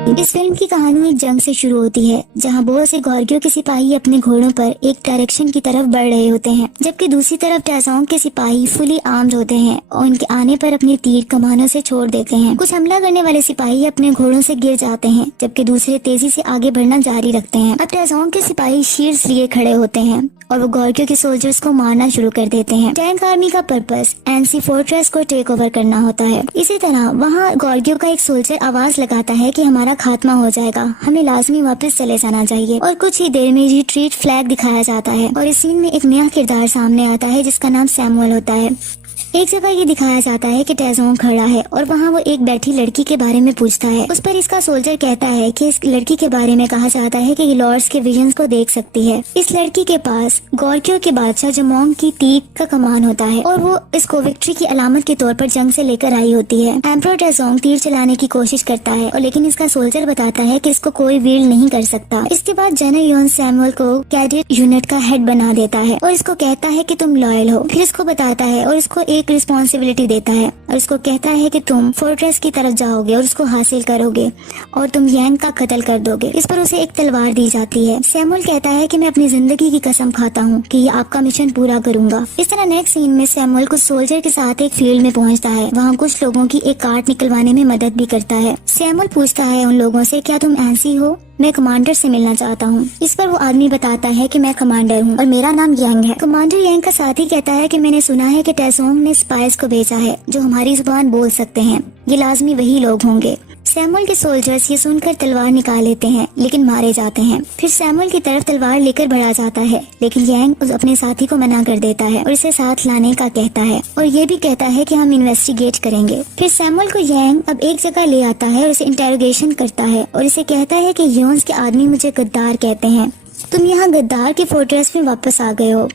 इस फिल्म की कहानी एक जंग से शुरू होती है जहां बहुत से गॉर्गियों के सिपाही अपने घोड़ों पर एक डायरेक्शन की तरफ बढ़ रहे होते हैं, जबकि दूसरी तरफ टाजोंग के सिपाही फुली आर्म्ड होते हैं और उनके आने पर अपने तीर कमानों से छोड़ देते हैं। कुछ हमला करने वाले सिपाही अपने घोड़ों से गिर जाते हैं, जबकि दूसरे तेजी से आगे बढ़ना जारी रखते हैं। अब टाजोंग के सिपाही शीर्ष लिए खड़े होते हैं और वो गॉर्गियों के सोल्जर्स को मारना शुरू कर देते हैं। टैंक आर्मी का पर्पस एनसी फोर्ट्रेस को टेक ओवर करना होता है। इसी तरह वहाँ गॉर्गियों का एक सोल्जर आवाज लगाता है कि हमारा खात्मा हो जाएगा, हमें लाजमी वापस चले जाना चाहिए। और कुछ ही देर में रिट्रीट फ्लैग दिखाया जाता है और इस सीन में एक नया किरदार सामने आता है जिसका नाम सैमुअल होता है। एक जगह ये दिखाया जाता है कि टाजोंग खड़ा है और वहाँ वो एक बैठी लड़की के बारे में पूछता है। उस पर इसका सोल्जर कहता है कि इस लड़की के बारे में कहा जाता है कि ये लॉर्ड्स के विजन्स को देख सकती है। इस लड़की के पास गॉर्गियों के बादशाह जमोंग की तीर का कमान होता है और वो इसको विक्ट्री की अलामत के तौर पर जंग से लेकर आई होती है। एम्परर टाजोंग तीर चलाने की कोशिश करता है और लेकिन इसका सोल्जर बताता है कि इसको कोई वील्ड नहीं कर सकता। इसके बाद जनरल योन सैमुअल को कैडेट यूनिट का हेड बना देता है और इसको कहता है कि तुम लॉयल हो। फिर इसको बताता है और इसको एक रिस्पॉन्सिबिलिटी देता है और इसको कहता है कि तुम फोर्ट्रेस की तरफ जाओगे और उसको हासिल करोगे और तुम यांग का कत्ल कर दोगे। इस पर उसे एक तलवार दी जाती है। सैमुअल कहता है कि मैं अपनी जिंदगी की कसम खाता हूँ कि ये आपका मिशन पूरा करूंगा। इस तरह नेक्स्ट सीन में सैमुअल कुछ सोल्जर के साथ एक फील्ड में पहुँचता है। वहाँ कुछ लोगों की एक कार्ट निकलवाने में मदद भी करता है। सैमुअल पूछता है उन लोगों से, क्या तुम एनसी हो? मैं कमांडर से मिलना चाहता हूँ। इस पर वो आदमी बताता है कि मैं कमांडर हूँ और मेरा नाम यांग है। कमांडर यांग का साथी कहता है कि मैंने सुना है कि टाजोंग ने स्पाइस को भेजा है जो हमारी जुबान बोल सकते हैं। ये लाजमी वही लोग होंगे। सैमुअल के सोल्जर्स ये सुनकर तलवार निकाल लेते हैं लेकिन मारे जाते हैं। फिर सैमुअल की तरफ तलवार लेकर बढ़ा जाता है लेकिन यांग अपने साथी को मना कर देता है और इसे साथ लाने का कहता है और ये भी कहता है कि हम इन्वेस्टिगेट करेंगे। फिर सैमुअल को यांग अब एक जगह ले आता है और इसे इंटेरोगेशन करता है और इसे कहता है कि योन्स के आदमी मुझे गद्दार कहते हैं, तुम यहाँ गद्दार के फोर्ट्रेस में वापस आ गए हो।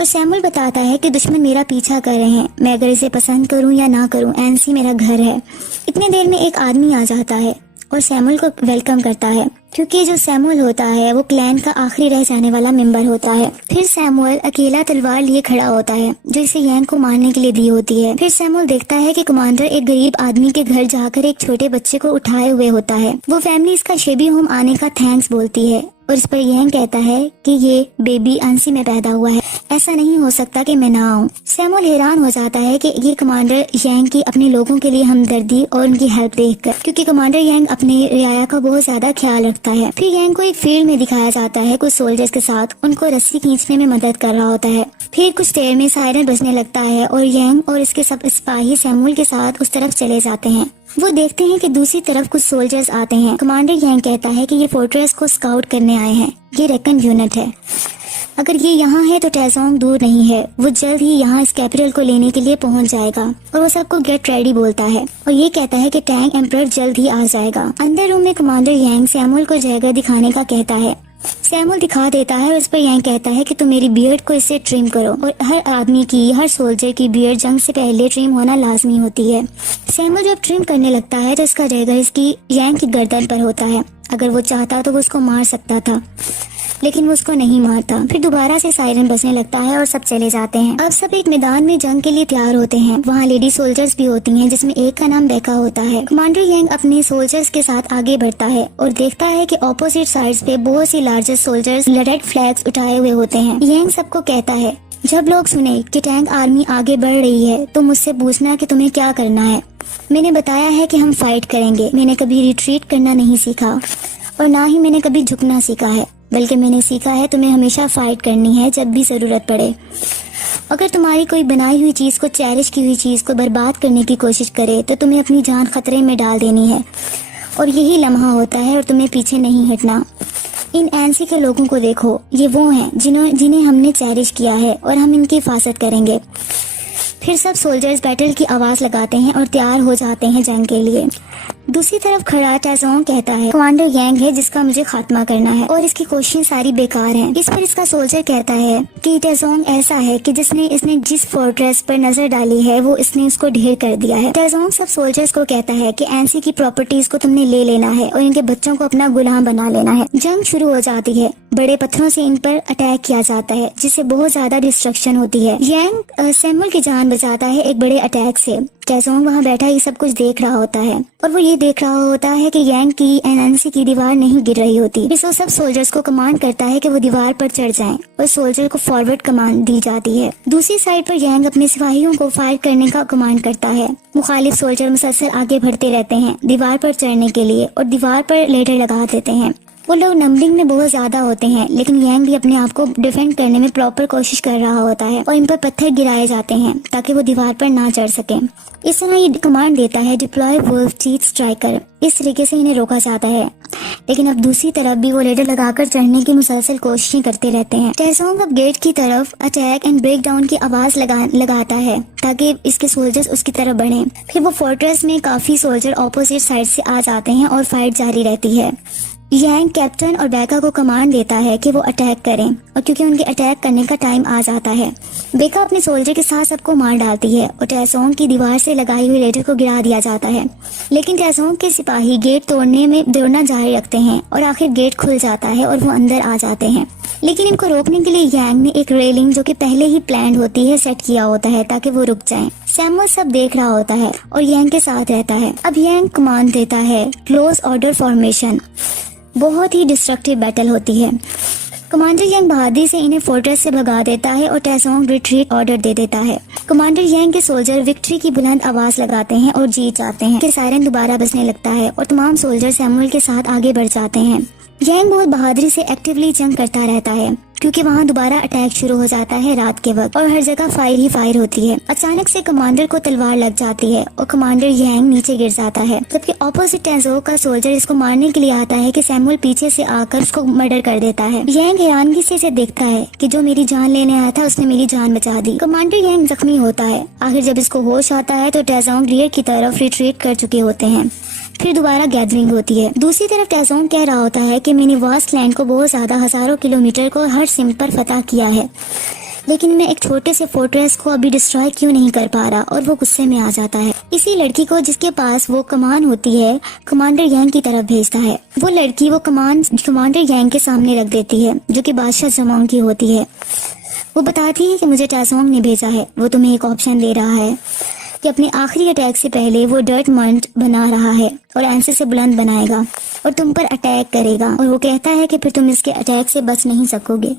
और सैमुअल बताता है कि दुश्मन मेरा पीछा कर रहे हैं, मैं अगर इसे पसंद करूं या ना करूं, एनसी मेरा घर है। इतने देर में एक आदमी आ जाता है और सैमुअल को वेलकम करता है क्योंकि जो सैमुअल होता है वो क्लैन का आखिरी रह जाने वाला मेंबर होता है। फिर सैमुअल अकेला तलवार लिए खड़ा होता है जो इसे यांग को मारने के लिए दी होती है। फिर सैमुअल देखता है कि कमांडर एक गरीब आदमी के घर जाकर एक छोटे बच्चे को उठाए हुए होता है। वो फैमिली इसका शेबी होम आने का थैंक्स बोलती है और इस पर यांग कहता है कि ये बेबी एनसी में पैदा हुआ है, ऐसा नहीं हो सकता कि मैं ना आऊँ। सैमुअल हैरान हो जाता है कि ये कमांडर यांग की अपने लोगों के लिए हमदर्दी और उनकी हेल्प देखकर, क्योंकि कमांडर यांग अपने रियाया का बहुत ज्यादा ख्याल रखता है। फिर यांग को एक फील्ड में दिखाया जाता है कुछ सोल्जर्स के साथ उनको रस्सी खींचने में मदद कर रहा होता है। फिर कुछ देर में सायरन बजने लगता है और यांग और इसके सब सिपाही सैमुअल के साथ उस तरफ चले जाते हैं। वो देखते हैं कि दूसरी तरफ कुछ सोल्जर्स आते हैं। कमांडर यांग कहता है कि ये फोर्ट्रेस को स्काउट करने आए हैं, ये रेकन यूनिट है। अगर ये यहाँ है तो टाजोंग दूर नहीं है, वो जल्द ही यहाँ इस कैपिटल को लेने के लिए पहुँच जाएगा। और वो सबको गेट रेडी बोलता है और ये कहता है कि टैंक एम्परर जल्द ही आ जाएगा। अंदर रूम में कमांडर यांग सैमुअल को जगह दिखाने का कहता है। सैमुअल दिखा देता है और इस पर यांग कहता है कि तुम मेरी बियर्ड को इससे ट्रिम करो और हर आदमी की, हर सोल्जर की बियर्ड जंग से पहले ट्रिम होना लाजमी होती है। सैमुअल जब ट्रिम करने लगता है तो इसका जगह इसकी यांग की गर्दन पर होता है। अगर वो चाहता तो वो उसको मार सकता था लेकिन वो उसको नहीं मारता। फिर दोबारा से सायरन बजने लगता है और सब चले जाते हैं। अब सब एक मैदान में जंग के लिए तैयार होते हैं। वहाँ लेडी सोल्जर्स भी होती हैं जिसमें एक का नाम बेका होता है। कमांडर यांग अपने सोल्जर्स के साथ आगे बढ़ता है और देखता है कि ऑपोजिट साइड्स पे बहुत सी लार्जेस्ट सोल्जर्स रेड फ्लैग्स उठाए हुए होते हैं। यांग सबको कहता है, जब लोग सुने कि टैंक आर्मी आगे बढ़ रही है तो मुझसे पूछना कि तुम्हें क्या करना है। मैंने बताया है कि हम फाइट करेंगे। मैंने कभी रिट्रीट करना नहीं सीखा और ना ही मैंने कभी झुकना सीखा है, बल्कि मैंने सीखा है तुम्हें हमेशा फाइट करनी है जब भी जरूरत पड़े। अगर तुम्हारी कोई बनाई हुई चीज को, चेरिश की हुई चीज को बर्बाद करने की कोशिश करे तो तुम्हें अपनी जान खतरे में डाल देनी है और यही लम्हा होता है और तुम्हें पीछे नहीं हटना। इन एनसी के लोगों को देखो, ये वो हैं जिन्हें हमने चेरिश किया है और हम इनकी हिफाजत करेंगे। फिर सब सोल्जर्स बैटल की आवाज लगाते हैं और तैयार हो जाते हैं जंग के लिए। दूसरी तरफ खड़ा टाजोंग कहता है, कमांडर यांग है जिसका मुझे खात्मा करना है और इसकी कोशिशें सारी बेकार हैं। इस पर इसका सोल्जर कहता है कि टाजोंग ऐसा है कि इसने जिस फोर्ट्रेस पर नजर डाली है वो इसने उसको ढेर कर दिया है। टाजोंग सब सोल्जर्स को कहता है कि एनसी की प्रॉपर्टीज को तुमने ले लेना है और इनके बच्चों को अपना गुलाम बना लेना है। जंग शुरू हो जाती है बड़े पत्थरों से इन पर अटैक किया जाता है, जिससे बहुत ज्यादा डिस्ट्रक्शन होती है। यांग सैमुअल की जान बचाता है एक बड़े अटैक से। टैसोंग वहाँ बैठा ये सब कुछ देख रहा होता है और वो ये देख रहा होता है कि यांग की एनएनसी की दीवार नहीं गिर रही होती। फिर वो सब सोल्जर्स को कमांड करता है कि वो दीवार पर चढ़ जाएं और सोल्जर को फॉरवर्ड कमांड दी जाती है। दूसरी साइड पर यांग अपने सिपाहियों को फायर करने का कमांड करता है। मुखालिफ सोल्जर मुसलसल आगे बढ़ते रहते हैं दीवार पर चढ़ने के लिए और दीवार पर लेडर लगा देते हैं। वो लोग नंबरिंग में बहुत ज्यादा होते हैं, लेकिन यांग भी अपने आप को डिफेंड करने में प्रॉपर कोशिश कर रहा होता है और इन पर पत्थर गिराए जाते हैं ताकि वो दीवार पर ना चढ़ सके। इस तरह ये कमांड देता है डिप्लॉय वुल्फ टीथ स्ट्राइकर। इस तरीके से इन्हें रोका जाता है, लेकिन अब दूसरी तरफ भी वो लेडर लगाकर चढ़ने की मुसलसल कोशिशें करते रहते हैं। टैसोंग अब गेट की तरफ अटैक एंड ब्रेक डाउन की आवाज लगाता है ताकि इसके सोल्जर्स उसकी तरफ बढ़ें। फिर वो फोर्ट्रेस में काफी सोल्जर ऑपोजिट साइड से आ जाते हैं और फाइट जारी रहती है। यांग कैप्टन और बेका को कमांड देता है कि वो अटैक करें और क्योंकि उनके अटैक करने का टाइम आ जाता है, बेका अपने सोल्जर के साथ सबको मार डालती है और टैसोंग की दीवार से लगाई हुई लेडर को गिरा दिया जाता है। लेकिन टैसोंग के सिपाही गेट तोड़ना जारी रखते हैं और आखिर गेट खुल जाता है और वो अंदर आ जाते हैं। लेकिन इनको रोकने के लिए यांग ने एक रेलिंग जो कि पहले ही प्लान होती है सेट किया होता है ताकि वो रुक जाएं। सैमुअल सब देख रहा होता है और यांग के साथ रहता है। अब यांग कमांड देता है क्लोज ऑर्डर फॉर्मेशन। बहुत ही डिस्ट्रक्टिव बैटल होती है। कमांडर यांग बहादुरी से इन्हें फोर्ट्रेस से भगा देता है और टैसोंग रिट्रीट ऑर्डर दे देता है। कमांडर यांग के सोल्जर विक्ट्री की बुलंद आवाज लगाते हैं और जीत जाते हैं। फिर सायरन दोबारा बजने लगता है और तमाम सोल्जर सैमुअल के साथ आगे बढ़ जाते हैं। यांग बहुत बहादुरी से एक्टिवली जंग करता रहता है क्योंकि वहाँ दोबारा अटैक शुरू हो जाता है रात के वक्त और हर जगह फायर ही फायर होती है। अचानक से कमांडर को तलवार लग जाती है और कमांडर यांग नीचे गिर जाता है, जबकि ऑपोजिट टैसोंग का सोल्जर इसको मारने के लिए आता है कि सैमुअल पीछे से आकर उसको मर्डर कर देता है। यांग हैरानगी से इसे देखता है कि जो मेरी जान लेने आया था उसने मेरी जान बचा दी। कमांडर यांग जख्मी होता है। आखिर जब इसको होश आता है तो टैसोंग रियर की तरफ रिट्रीट कर चुके होते हैं। फिर दोबारा गैदरिंग होती है। दूसरी तरफ टैसोंग कह रहा होता है कि मैंने वास्ट लैंड को बहुत ज्यादा हजारों किलोमीटर को हर सिम पर फतह किया है, लेकिन मैं एक छोटे से फोर्ट्रेस को अभी डिस्ट्रॉय क्यों नहीं कर पा रहा, और वो गुस्से में आ जाता है। इसी लड़की को जिसके पास वो कमान होती है कमांडर यांग की तरफ भेजता है। वो लड़की वो कमान कमांडर यांग के सामने रख देती है जो कि बादशाह जमोंग की होती है। वो बताती है कि मुझे टैसोंग ने भेजा है। वो तुम्हें एक ऑप्शन दे रहा है कि अपने आखिरी अटैक से पहले वो डर्ट मंट बना रहा है और एंसे से बुलंद बनाएगा और तुम पर अटैक करेगा, और वो कहता है कि फिर तुम इसके अटैक से बच नहीं सकोगे।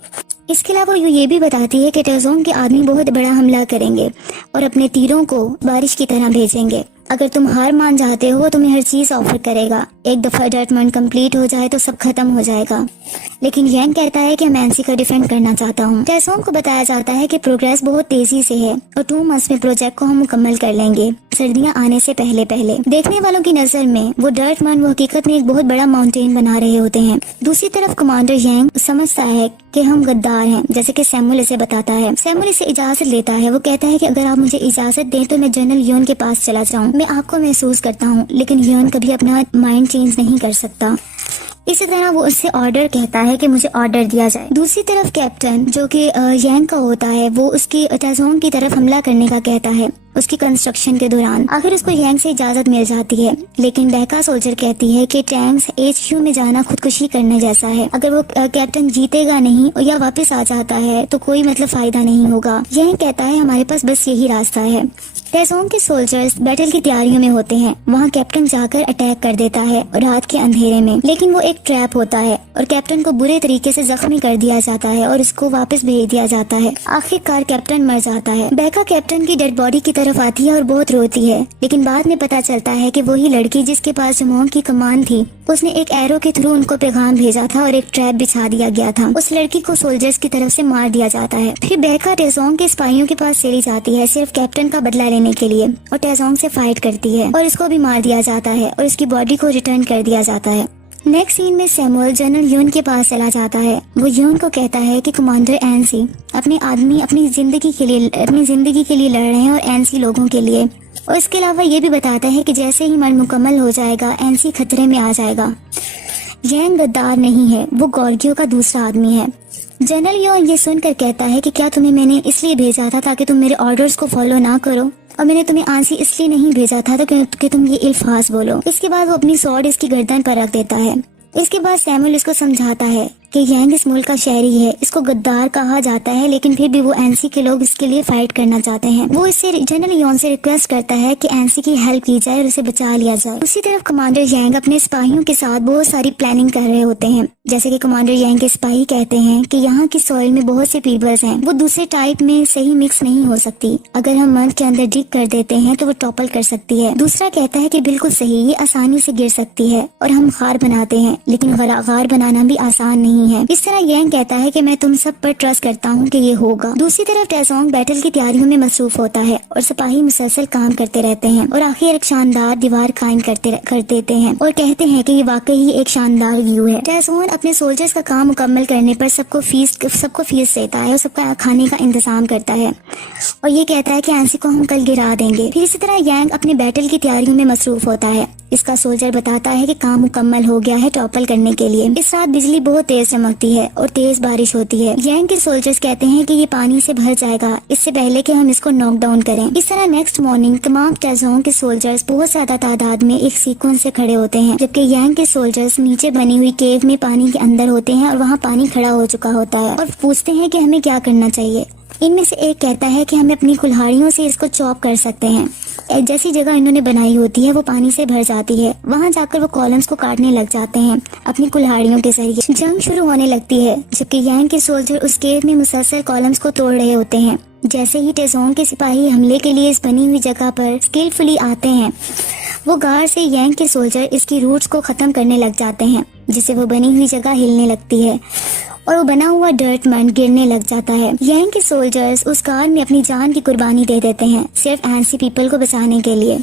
इसके अलावा वो ये भी बताती है कि टैसोंग के आदमी बहुत बड़ा हमला करेंगे और अपने तीरों को बारिश की तरह भेजेंगे। अगर तुम हार मान जाते हो तुम्हें हर चीज ऑफर करेगा। एक दफा डर्टमंड कंप्लीट हो जाए तो सब खत्म हो जाएगा। लेकिन यांग कहता है कि मैं एनसी का डिफेंड करना चाहता हूँ। टैसोंग को बताया जाता है कि प्रोग्रेस बहुत तेजी से है और 2 मंथ्स में प्रोजेक्ट को हम मुकम्मल कर लेंगे, सर्दियाँ आने से पहले पहले। देखने वालों की नजर में वो डर्टमंड वो हकीकत में एक बहुत बड़ा माउंटेन बना रहे होते हैं। दूसरी तरफ कमांडर यांग समझता है कि हम गद्दार हैं, जैसे कि सैमुअल इसे बताता है। सैमुअल इसे इजाजत लेता है। वो कहता है कि अगर आप मुझे इजाजत दें तो मैं जनरल योन के पास चला जाऊं। मैं आपको महसूस करता हूं, लेकिन योन कभी अपना माइंड चेंज नहीं कर सकता। इसी तरह वो उससे ऑर्डर कहता है कि मुझे ऑर्डर दिया जाए। दूसरी तरफ कैप्टन जो कि यांग का होता है वो उसकी टैसोंग की तरफ हमला करने का कहता है उसकी कंस्ट्रक्शन के दौरान। आखिर उसको यांग से इजाजत मिल जाती है, लेकिन बेका सोल्जर कहती है कि टैंक्स HQ में जाना खुदकुशी करने जैसा है। अगर वो कैप्टन जीतेगा नहीं या वापस आ जाता है तो कोई मतलब फायदा नहीं होगा। यांग कहता है हमारे पास बस यही रास्ता है। टैसोंग के सोल्जर्स बैटल की तैयारियों में होते हैं। वहाँ कैप्टन जाकर अटैक कर देता है रात के अंधेरे में, लेकिन वो एक ट्रैप होता है और कैप्टन को बुरे तरीके से जख्मी कर दिया जाता है और उसको वापस भेज दिया जाता है। आखिरकार कैप्टन मर जाता है। बेका कैप्टन की डेड बॉडी की तरफ आती है और बहुत रोती है, लेकिन बाद में पता चलता है कि वही लड़की जिसके पास जमोंग की कमान थी उसने एक एरो के थ्रू उनको पैगाम भेजा था और एक ट्रैप बिछा दिया गया था। उस लड़की को सोल्जर्स की तरफ से मार दिया जाता है। फिर बेका टैसोंग के सिपाहियों के पास चली जाती है सिर्फ कैप्टन का बदला लेने के लिए, और टैसोंग से फाइट करती है और इसको भी मार दिया जाता है और इसकी बॉडी को रिटर्न कर दिया जाता है। नेक्स्ट सीन में सैमुअल जनरल यून के पास चला जाता है। वो यून को कहता है कि कमांडर एनसी अपने आदमी अपनी जिंदगी के लिए लड़ रहे हैं और एनसी लोगों के लिए, और इसके अलावा ये भी बताता है कि जैसे ही मन मुकम्मल हो जाएगा एनसी खतरे में आ जाएगा। यांग गद्दार नहीं है, वो गॉर्गियो का दूसरा आदमी है। जनरल यून ये सुनकर कहता है कि क्या तुम्हें मैंने इसलिए भेजा था ताकि तुम मेरे ऑर्डर्स को फॉलो ना करो, और मैंने तुम्हें आंसी इसलिए नहीं भेजा था कि तुम ये इल्फाज बोलो। इसके बाद वो अपनी स्वॉर्ड इसकी गर्दन पर रख देता है। इसके बाद सैमुअल इसको समझाता है कि यांग इस मुल्क का शहरी है, इसको गद्दार कहा जाता है, लेकिन फिर भी वो एनसी के लोग इसके लिए फाइट करना चाहते हैं। वो इससे जनरल यॉन से रिक्वेस्ट करता है कि एनसी की हेल्प की जाए और उसे बचा लिया जाए। उसी तरफ कमांडर यांग अपने सिपाहियों के साथ बहुत सारी प्लानिंग कर रहे होते हैं। जैसे कि कमांडर यांग के सिपाही कहते हैं कि यहाँ की सॉइल में बहुत से पीपल्स हैं, वो दूसरे टाइप में सही मिक्स नहीं हो सकती। अगर हम मंथ के अंदर डिग कर देते हैं तो वो टॉपल कर सकती है। दूसरा कहता है कि बिल्कुल सही, ये आसानी से गिर सकती है और हम गार बनाते हैं, लेकिन गार बनाना भी आसान नहीं है। इस तरह यांग कहता है कि मैं तुम सब पर ट्रस्ट करता हूँ कि ये होगा। दूसरी तरफ टेसोंग बैटल की तैयारियों में मसरूफ होता है और सिपाही मुसलसल काम करते रहते हैं और आखिर एक शानदार दीवार कायम कर देते हैं और कहते हैं कि ये वाकई ही एक शानदार व्यू है। टेसोंग अपने सोल्जर्स का काम मुकम्मल करने पर सबको फीस देता है और सबका खाने का इंतजाम करता है और ये कहता है कि एनसी को हम कल गिरा देंगे। फिर इसी तरह यांग अपने बैटल की तैयारियों में मसरूफ होता है। इसका सोल्जर बताता है कि काम मुकम्मल हो गया है टॉपल करने के लिए। इस रात बिजली बहुत तेज चमकती है और तेज बारिश होती है। यांग के सोल्जर्स कहते हैं कि ये पानी से भर जाएगा इससे पहले कि हम इसको नॉक डाउन करें। इस तरह नेक्स्ट मॉर्निंग तमाम टेसोंग के सोल्जर्स बहुत ज्यादा तादाद में एक सीक्वेंस से खड़े होते हैं, जबकि यांग के सोल्जर्स नीचे बनी हुई केव में पानी के अंदर होते हैं और वहाँ पानी खड़ा हो चुका होता है और पूछते हैं कि हमें क्या करना चाहिए। इनमें से एक कहता है कि हमें अपनी कुल्हाड़ियों से इसको चॉप कर सकते हैं। जैसी जगह इन्होंने बनाई होती है वो पानी से भर जाती है। वहाँ जाकर वो कॉलम्स को काटने लग जाते हैं अपनी कुल्हाड़ियों के जरिए। जंग शुरू होने लगती है जबकि यांग के सोल्जर उस केव में मुसलसल कॉलम्स को तोड़ रहे होते हैं। जैसे ही टेसोंग के सिपाही हमले के लिए इस बनी हुई जगह पर स्किलफुली आते हैं, वो गार से यांग के सोल्जर इसकी रूट्स को खत्म करने लग जाते हैं, जिससे वो बनी हुई जगह हिलने लगती है और वो बना हुआ डर्ट मंड गिरने लग जाता है। यांग के सोल्जर्स उस कार में अपनी जान की कुर्बानी दे देते हैं सिर्फ एनसी पीपल को बचाने के लिए।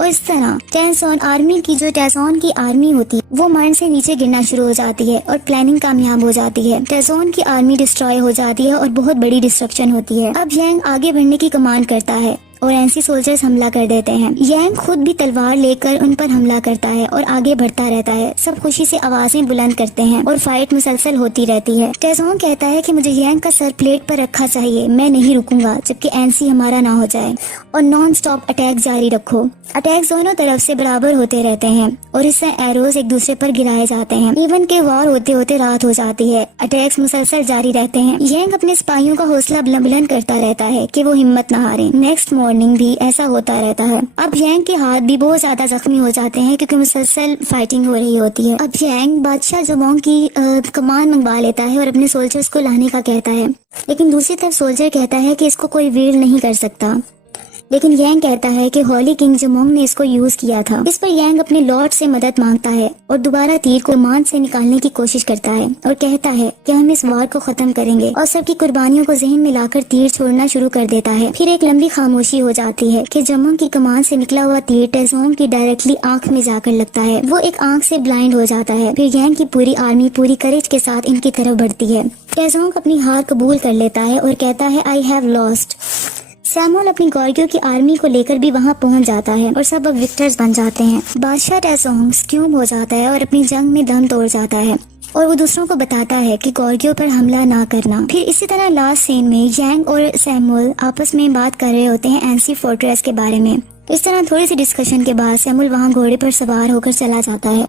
और इस तरह टेसोंग की आर्मी होती है वो मंड से नीचे गिरना शुरू हो जाती है और प्लानिंग कामयाब हो जाती है। टेसोंग की आर्मी डिस्ट्रॉय हो जाती है और बहुत बड़ी डिस्ट्रक्शन होती है। अब यांग आगे बढ़ने की कमांड करता है और एनसी सोल्जर्स हमला कर देते हैं। यांग खुद भी तलवार लेकर उन पर हमला करता है और आगे बढ़ता रहता है। सब खुशी से आवाजें बुलंद करते हैं और फाइट मुसलसल होती रहती है। टेसोंग कहता है कि मुझे यांग का सर प्लेट पर रखा चाहिए, मैं नहीं रुकूंगा जबकि एनसी हमारा ना हो जाए और नॉन स्टॉप अटैक जारी रखो। अटैक दोनों तरफ से बराबर होते रहते हैं और इससे एरोज एक दूसरे पर गिराए जाते हैं। इवन के वार होते होते रात हो जाती है। अटैक्स मुसलसल जारी रहते हैं। यांग अपने सिपाहियों का हौसला बुलंद करता रहता है कि वो हिम्मत न हारे। नेक्स्ट मॉर्निंग भी ऐसा होता रहता है। अब यांग के हाथ भी बहुत ज्यादा जख्मी हो जाते हैं क्योंकि मुसलसल फाइटिंग हो रही होती है। अब यांग बादशाह जोमोंग की कमान मंगवा लेता है और अपने सोल्जर्स को लाने का कहता है, लेकिन दूसरी तरफ सोल्जर कहता है कि इसको कोई वीर नहीं कर सकता। लेकिन यांग कहता है कि होली किंग जोमोंग ने इसको यूज किया था। इस पर यांग अपने लॉर्ड से मदद मांगता है और दोबारा तीर को मान से निकालने की कोशिश करता है और कहता है कि हम इस वार को खत्म करेंगे और सबकी कुर्बानियों को जहन में लाकर तीर छोड़ना शुरू कर देता है। फिर एक लंबी खामोशी हो जाती है कि जोमोंग की कमान से निकला हुआ तीर टेसोंग की डायरेक्टली आंख में जाकर लगता है। वो एक आंख से ब्लाइंड हो जाता है। फिर यांग की पूरी आर्मी पूरी करेज के साथ इनकी तरफ बढ़ती है। टेसोंग अपनी हार कबूल कर लेता है और कहता है आई हैव लॉस्ट। सैमुअल अपनी गॉर्गियो की आर्मी को लेकर भी वहां पहुंच जाता है और सब अब विक्टर्स बन जाते हैं। बादशाह टेसोंग स्क्यूब हो जाता है और अपनी जंग में दम तोड़ जाता है और वो दूसरों को बताता है कि गॉर्गियो पर हमला ना करना। फिर इसी तरह लास्ट सीन में यांग और सैमुअल आपस में बात कर रहे होते हैं एनसी फोर्ट्रेस के बारे में। इस तरह थोड़ी सी डिस्कशन के बाद सैमुअल वहाँ घोड़े पर सवार होकर चला जाता है